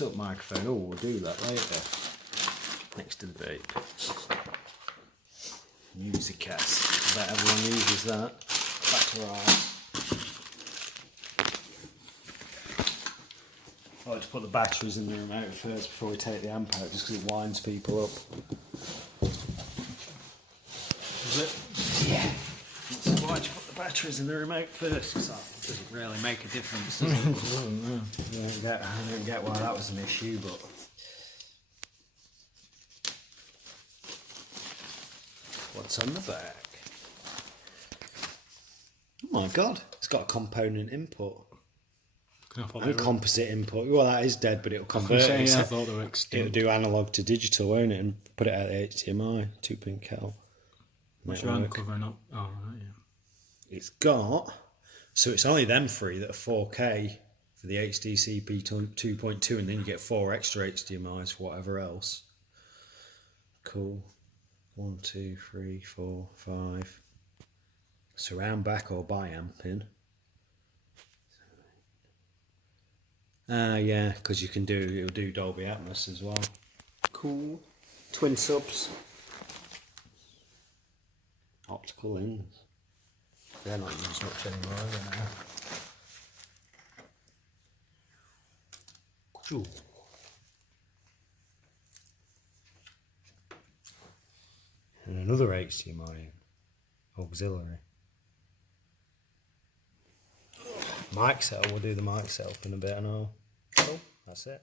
lift up microphone. Oh, we'll do that later. Next to the vape. Musicast. I bet everyone uses that. Back to our eyes. I like to put the batteries in the remote first before we take the amp out, just because it winds people up. Is it? Yeah. So why do you put the batteries in the remote first? Because that doesn't really make a difference, does it? It doesn't, no. I don't get why that was an issue, but... What's on the back? Oh my god, it's got a component input. And composite input. Well, that is dead, but it'll convert it. I thought they were extinct. It'll do analog to digital, won't it? And put it out the HDMI, 2-pin kettle. What's your hand covering up? Oh, right, yeah. It's got, so it's only them three that are 4K for the HDCP 2.2, and then you get 4 extra HDMIs for whatever else. Cool. 1, 2, 3, 4, 5. Surround back or bi-amp in. Yeah, because it'll do Dolby Atmos as well. Cool. Twin subs. Optical ins. They're not used much anymore, are they now? Cool. And another HDMI in. Auxiliary. Mic setup, we'll do the mic setup in a bit and all. Cool, that's it.